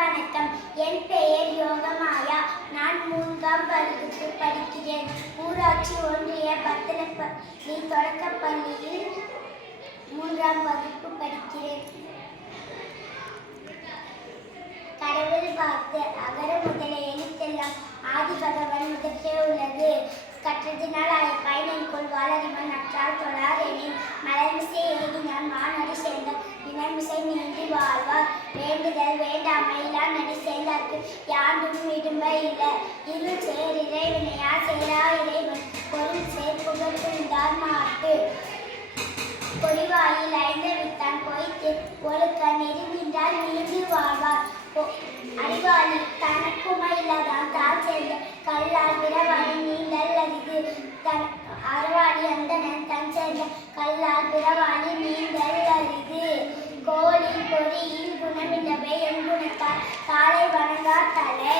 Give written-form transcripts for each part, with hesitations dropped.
வணக்கம். என் பெயர் யோகமாயா. நான் 3ஆம் வகுப்பு படிக்கிறேன். ஊராட்சி ஒன்றிய பத்தலப்பள்ளி தொடக்கப்பள்ளியில் 3ஆம் வகுப்பு படிக்கிறேன். கடவுள் வாழ்த்து. அகர முதல எழுத்தெல்லாம் ஆதி பகவன் முதற்றே உள்ளது. கற்றதினால் பயனின்கொள் வாழறிவன் நற்றால் தொழார் எனின் மலர்மிசை எழுதினான் மாநடி சேர்ந்தார் வினர்மிசை நீண்டி வாழ்வார். வேண்டுதல் வேண்டாமை இல்லா நடி சேர்ந்தார்க்கு யாண்டும் விடும்ப இல்லை. இருள் சேர் இறைவனையா சேரா இறைவன் பொருள் சேர் புகழ் புரிந்தார் மாட்டு. பொறிவாயில் ஐந்தவித்தான் பொய்த்து ஒழுக்க நெருங்கின்றால் நீண்டி வாழ்வார். அறிவாளி தனக்குமா இல்லாதான் தாழ் சேர்ந்த கல்லால் பிறவாளி நீண்டல் அரிது. அறவாளி அந்தனன் தன் சேர்ந்த கல்லால் பிறவாளி நீண்டல் அரிது. கோழி பொறியில் குணமில்லவை என் குணத்தால் காலை வணங்கார் தலை.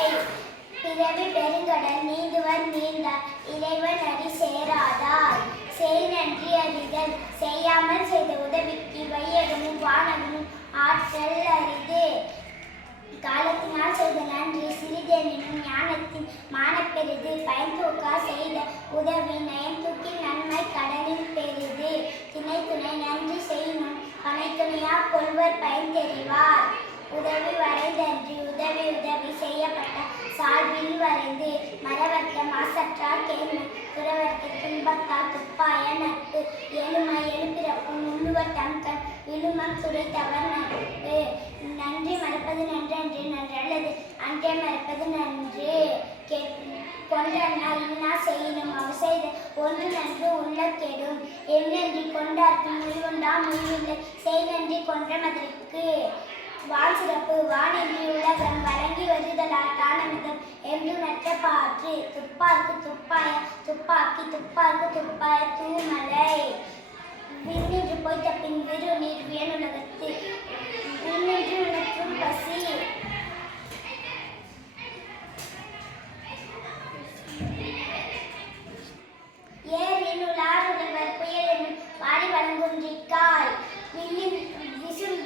பிறவி பெருங்கடல் நீந்துவர் நீந்தார் இறைவன் அடி சேராதார். செய் நன்றி அறிதல். செய்யாமல் செய்த உதவிக்கு வையகமும் வானகமும் ஆற்றல் அரிது. காலத்தினால் செய்த நன்றி சிறிதெனினும் ஞானத்தின் மானப்பெரிது. பயன்தூக்கா செய்த உதவி நயன்தூக்கின் நன்மை கடலில் பெரிது. திணை துணை நன்றி செய்யணும் பனைத்துணையா கொள்வர் பயன் தெரிவார். உதவி வரைதன்றி உதவி உதவி செய்யப்பட்ட சால்வில் வரைந்து மரவர்க்க மாசற்றால் கேள்வி புறவர்க்க துன்பத்தால் துப்பாய நட்பு. எழுமை எழுப்பிறப்பும் உள்ளுவர் தம்கண் விழுமம் துடைத்தவர் நட்பு. நன்றி மறப்பது நன்றன்று நன்றல்லது அன்றே மறப்பது நன்று. கொன்றனால் இன்னா செய்யணும் அவ செய்த ஒன்று நன்று உள்ள கெடும். எண்ணன்றி கொண்டார்க்கு முடிவுண்டா முடிவில்லை செய் நன்றி கொன்ற மதற்கு. வான் சிறப்பு வானென்றி உலகம் வழங்கி வருதலால் தானமிதம் என்று நற்ற பாற்று. துப்பார்க்கு துப்பாய துப்பாக்கி துப்பார்க்கு துப்பாய தூமலை. விண்ணின்று போய்த்த பின் விரு நீர் வியனுலகத்து விண்ணின்று உணற்றும் பசி. ஏரின் உலார் உழவர் புயலெனும் வாரி வழங்குன்றிக்கால். வில்லின் விசும்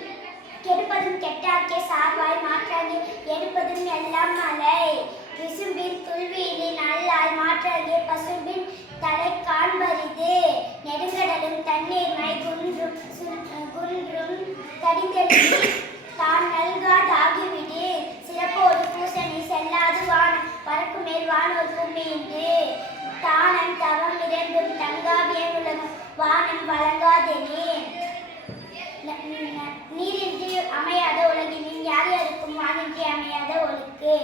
கெடுப்பதும் கெட்டாக்கே சார்வாய் மாற்றாகி எடுப்பதும் எல்லாம் மலை. விசும்பின் துள்வீலின் அல்லாய் மாற்றாகிய பசும்பின் தலை காண்பரிது. நெடுங்கடலும் தண்ணீர்மை குன்றும் தடிந்தெழுதி தான் நல்காதாகிவிடு. சிறப்போடு பூசணி செல்லாது வானம் பறக்கு மேல் வானோர்க்கும் மீண்டு. தானம் தவம் இரண்டும் தங்காவியன் உலகம் வானம் வழங்காதெனேன். நீரின்றி அமையாத உலகினில் யார் யாருக்கும் வானின்றி அமையாத ஒழுக்கு.